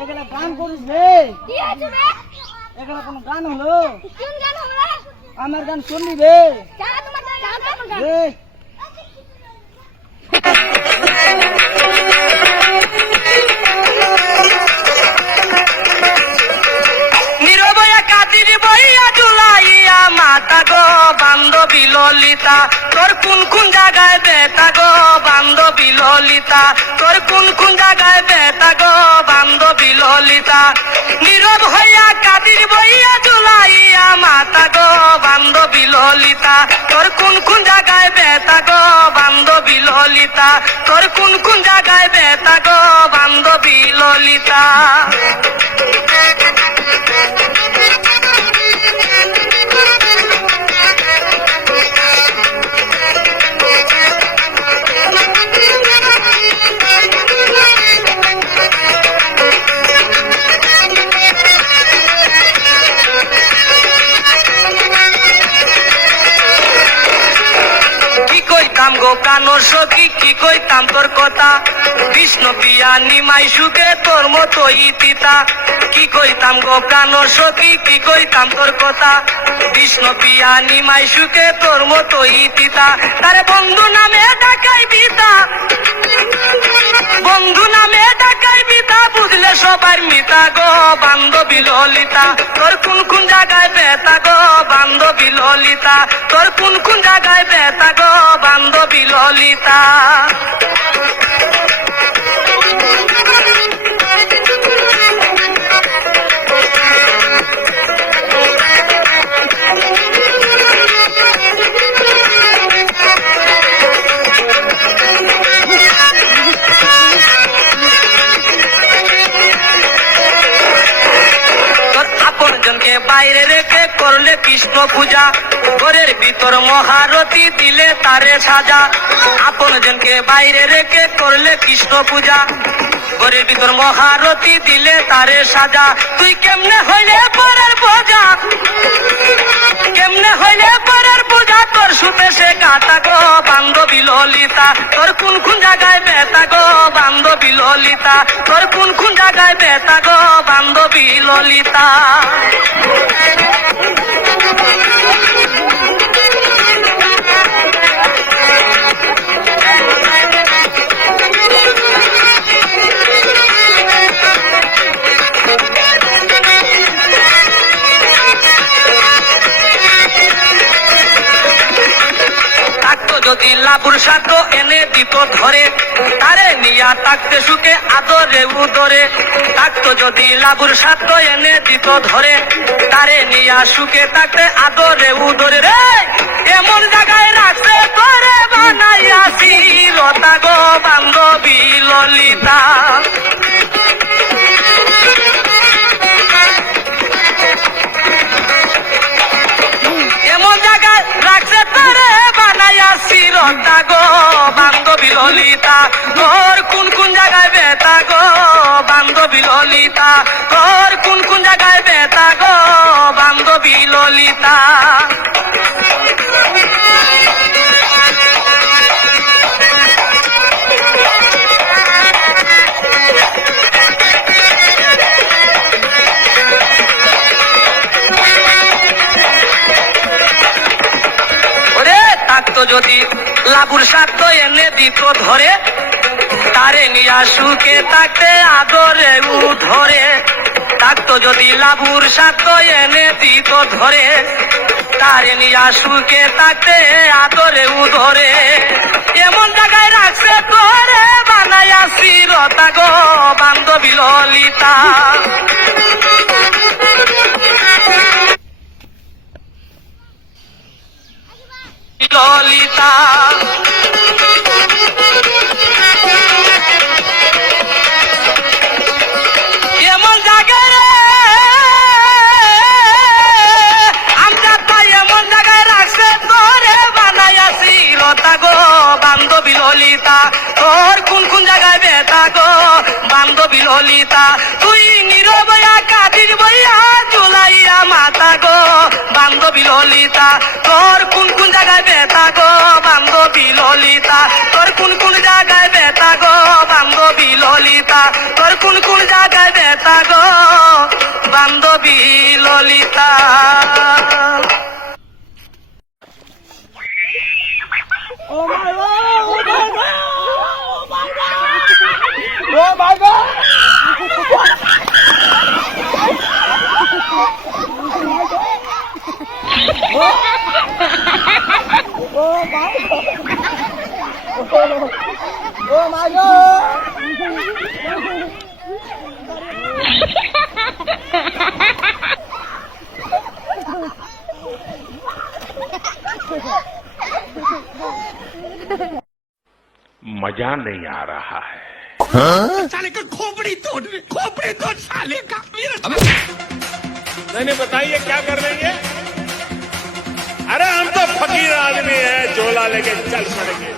এগুলা গান করিস রে। কি আছে রে? এগুলা কোন গান হলো? কোন গান হবে? আমার গান শুনবি রে। যা তোমার গান রে নীরবয়া কাদির বইয়া জুলাইয়া মাতা গো বান্ধবী ললিতা তোর কোন কোন জায়গায় বেতা গো বান্ধবী ললিতা তোর কোন কোন জায়গায় বেতা গো বান্ধবী ললিতা নীরব হইয়া কাদির বইয়া জুলাইয়া মাতা গো বান্ধবী ললিতা তোর কোন কোন জায়গায় বেতা গো বান্ধবী ললিতা তোর কোন কোন জায়গায় বেতা গো বান্ধবী ললিতা গো কানোর সখী কি কইতাম তোর কথা কৃষ্ণ পিয়া নিমাই সুখে তোর মতো ইতিতা কি কইতাম গো কানোর সখী কি কইতাম তোর কথা কৃষ্ণ পিয়া নিমাই সুখে তোর মতো ইতিতা তারে বন্ধু নামে ডাকাই বিতা বন্ধু নামে ডাকাই বিতা বুঝলে সবার মিতা গো বান্ধবী ললিতা তোর কোন কোন জায়গায় বেতা গো বান্ধবী ললিতা তোর কোন কোন জায়গায় বেতা গো বান্ধবী ললিতা বাইরে রেখে করলে কৃষ্ণ পূজা ঘরের ভিতর মহারতি দিলে তারে সাজা আপন জনকে বাইরে রেখে করলে কৃষ্ণ পূজা ঘরের ভিতর মহারতি দিলে তারে সাজা তুই কেমনে হইলে পরের বোঝা কেমনে হইলে পরের বোঝা তোর সুতে সে কাটা গো বান্ধবী ললিতা তোর কোন কোন জায়গায় বেতা গো বান্ধবী ললিতা তোর কোন কোন জায়গায় বেতা গো বান্ধবী ললিতা যদি লাবুর সাধ্য এনে দিত ধরে তারে নিয়া থাকতে সুখে আদরে উদরে থাকতো যদি লাবুর সাধ্য এনে দিত ধরে তারে নিয়া সুখে থাকতে আদরে উদরে রে এমন জায়গায় রাখছে ধরে বানাইয়াছি লতা গো বান্ধবী ললিতা এমন জায়গায় রাখছে ধরে বানাইয়াছি লতা গো বান্ধবী ললিতা তোর কোন কোন জায়গায় বেতা গো বান্ধবী ললিতা তোর কোন কোন জায়গায় বেতা গো বান্ধবী ললিতা যদি লাবুর সাধ্য এনে দিত ধরে তারে নিয়া সুখে থাকতে আদরে উধরে থাকতো যদি লাবুর সাধ্য এনে দিত ধরে তারে নিয়া সুখে থাকতে আদরে উধরে এমন জায়গায় রাখছে তোরে বানাইয়াছি লতা গো বান্ধবী ললিতা ললিতা এমন জায়গায় আমরা তাই এমন জায়গায় রাখছে তোরে বানাইয়াছি লতা গো বান্ধবী ললিতা তোর কোন কোন জায়গায় বেতা গো বান্ধবী ললিতা তুই নীরবয়া কাদির বইয়া জুলাইয়া মাতা গো বান্ধবী ললিতা তোর কোন কোন জায়গায় বেতা গো বান্ধবী ললিতা তোর কোন কোন জায়গায় বেতা গো বান্ধবী ললিতা তোর কোন কোন জায়গায় বেতা লিতা ও মাই গড, ও মাই গড, ও মাই গড, ও মাই গড, ও মাই গড। मजा नहीं आ रहा है। साले का खोपड़ी तोड़ साले का। नहीं बताइए क्या कर रही है? अरे हम तो फकीर आदमी है, झोला लेके चल पड़ेंगे।